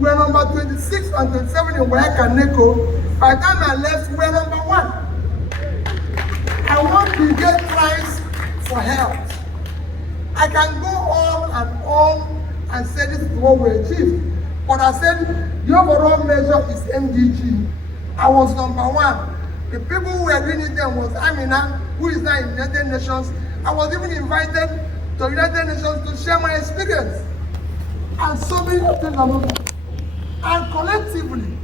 we were number 26 and 27 in Wayaka Neko. By the time I left, we were number 1. I want to get prize for health. I can go on and say this is what we achieved. But I said the overall measure is MDG. I was number 1. The people who were doing it then was Amina, who is now in United Nations. I was even invited to United Nations to share my experience. And so many things are moving. And collectively,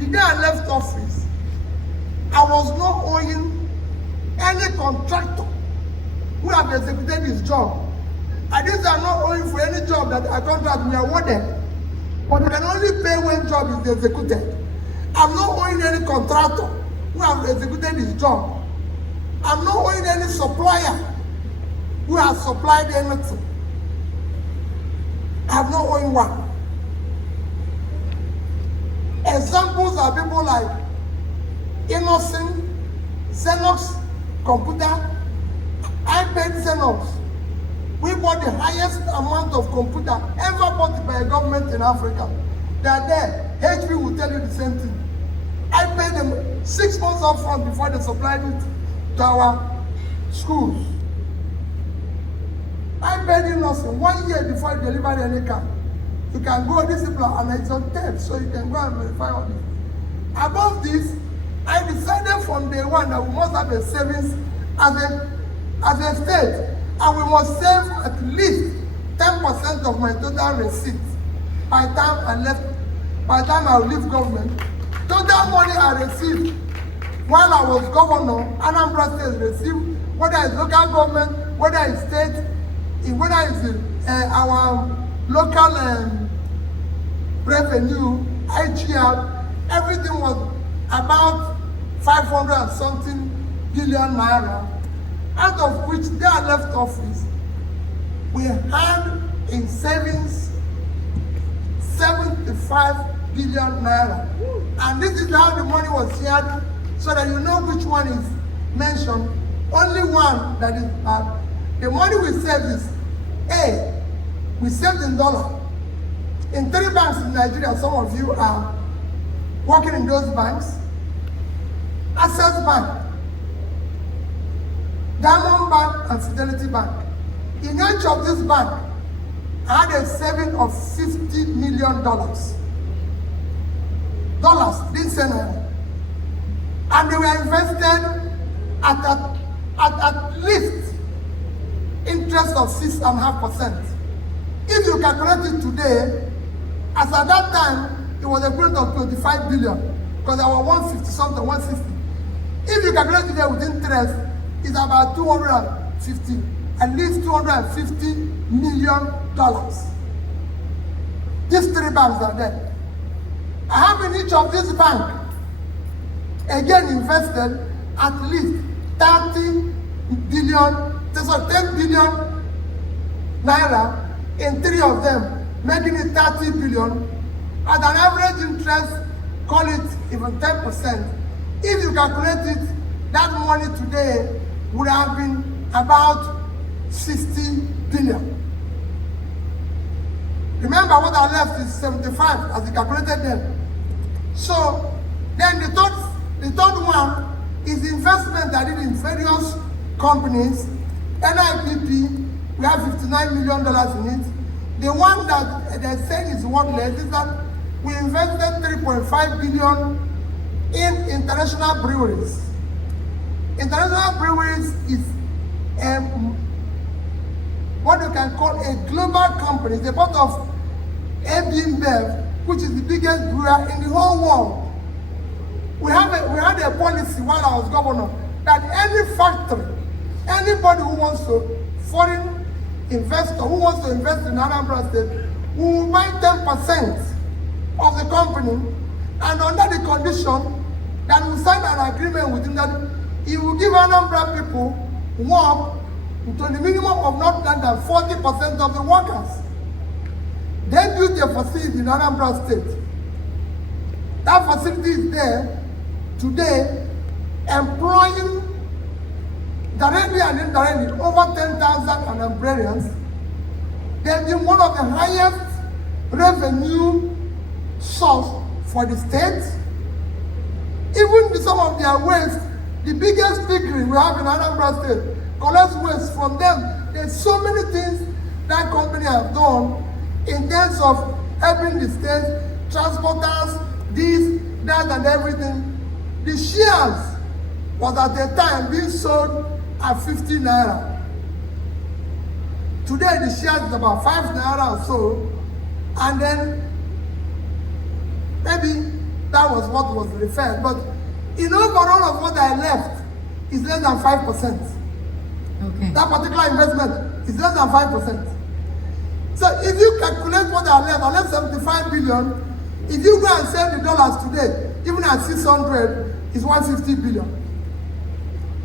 the day I left office, I was not owing any contractor who have executed his job. And these are not owing for any job that a contract we awarded. But we can only pay when job is executed. I'm not owing any contractor who have executed his job. I'm not owing any supplier who has supplied anything. I'm not owing one. Examples are people like Innocent, Xerox Computer. I paid Xerox. We bought the highest amount of computer ever bought by a government in Africa. They are there. HP will tell you the same thing. I paid them 6 months up front before they supplied it to our schools. I paid Innocent 1 year before they delivered any car. You can go discipline and it's on tape, so you can go and verify all this. Above this, I decided from day one that we must have a savings as a state, and we must save at least 10% of my total receipts by the time I leave government. Total money I received while I was governor, Anambra State received, whether it's local government, whether it's state, whether it's our local revenue, IGR, everything was about 500 and something billion naira, out of which they are left office. We had in savings 75 billion naira. And this is how the money was shared, so that you know which one is mentioned. Only one that is bad. The money we saved is A, we saved in dollar. In 3 banks in Nigeria, some of you are working in those banks. Access Bank, Diamond Bank, and Fidelity Bank. In each of these banks, I had a saving of $50 million. Didn't say no. And they were invested at least interest of 6.5%. If you calculate it today, as at that time, it was equivalent of 25 billion, because there were 150 something, 160. If you calculate today with interest, it's about 250, at least $250 million. These 3 banks are there. I have in each of these banks, again invested at least 10 billion naira in 3 of them, making it 30 billion, at an average interest, call it even 10%. If you calculate it, that money today would have been about 60 billion. Remember, what I left is 75 as you calculated them. So then the third one is investment I did in various companies. NIPP, we have $59 million in it. The one that they're saying is worthless is that we invested 3.5 billion in international breweries. International breweries is what you can call a global company. It's a part of AB InBev, which is the biggest brewer in the whole world. We had a policy while I was governor that any factory, anybody who wants to, foreign investor who wants to invest in Anambra State, we will buy 10% of the company, and under the condition that we sign an agreement with him that he will give Anambra people work to the minimum of not less than 40% of the workers. They built a facility in Anambra State. That facility is there today, employing directly and indirectly over 10,000 Anambrarians. They've been one of the highest revenue source for the state. Even some of their waste, the biggest piggery we have in Anambra State, collects waste from them. There's so many things that company have done in terms of helping the state, transporters, this, that, and everything. The shares was at the time being sold at 50 naira. Today the shares is about 5 naira or so, and then maybe that was what was referred. But in overall of what I left is less than 5%. Okay. That particular investment is less than 5%. So if you calculate what I left 75 billion. If you go and sell the dollars today, even at 600, is 150 billion.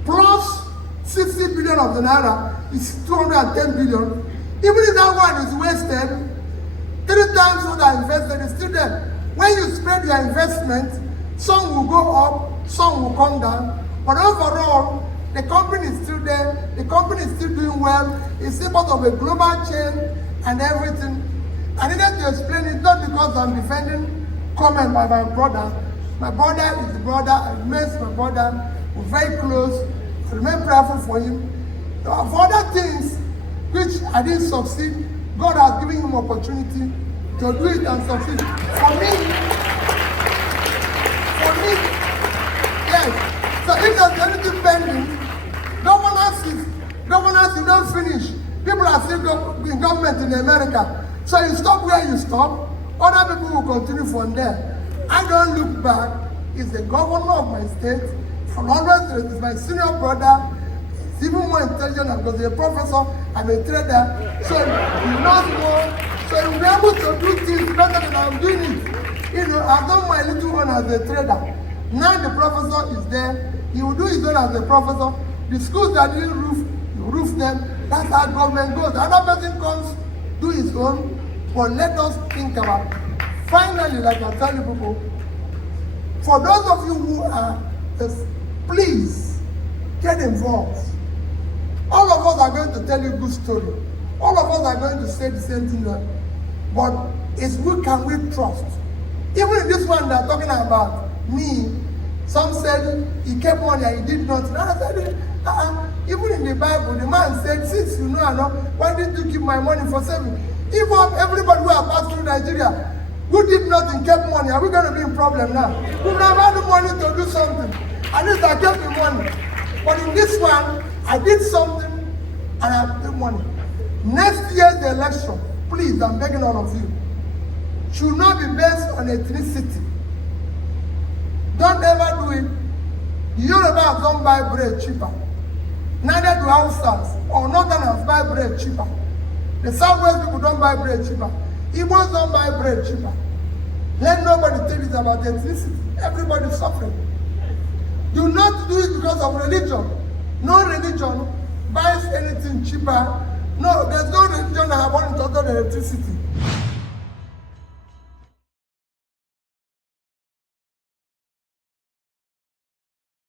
Plus 60 billion of the naira is 210 billion. Even if that one is wasted, 3 times what I invested is still there. When you spread your investment, some will go up, some will come down. But overall, the company is still there. The company is still doing well. It's still part of a global chain and everything. I needed to explain it not because I'm defending comment by my brother. My brother is the brother. I miss my brother. We're very close. I remain prayerful for him. For other things which I didn't succeed, God has given him opportunity to do it and succeed. For me, yes. So if there's anything pending, governance is not finished. People are still in government in America. So you stop where you stop, other people will continue from there. I don't look back. He's the governor of my state. From always, he's my senior brother. He's even more intelligent because he's a professor and a trader. So he knows more. So he'll be able to do things better than I'm doing it. You know, I've done my little one as a trader. Now the professor is there. He will do his own as a professor. The schools that didn't roof them. That's how government goes. Another person comes, do his own. But let us think about it. Finally, like I tell you people, for those of you who are, please get involved. All of us are going to tell you a good story. All of us are going to say the same thing. But it's who can we trust? Even in this one they're talking about me, some said he kept money and he did nothing. I said, even in the Bible, the man said, since you know I know, why didn't you keep my money for saving? If everybody who has passed through Nigeria who did nothing kept money, are we going to be in problem now? We would have had the money to do something. At least I kept the money. But in this one, I did something and I took money. Next year's election, please, I'm begging all of you, should not be based on ethnicity. Don't ever do it. The Yorubas don't buy bread cheaper. Neither do Hausas or Northerners buy bread cheaper. The Southwest people don't buy bread cheaper. Igbos don't buy bread cheaper. Let nobody tell you about ethnicity. Everybody's suffering. Do not do it because of religion. No religion buys anything cheaper. No, there's no religion that has one to other than ethnicity.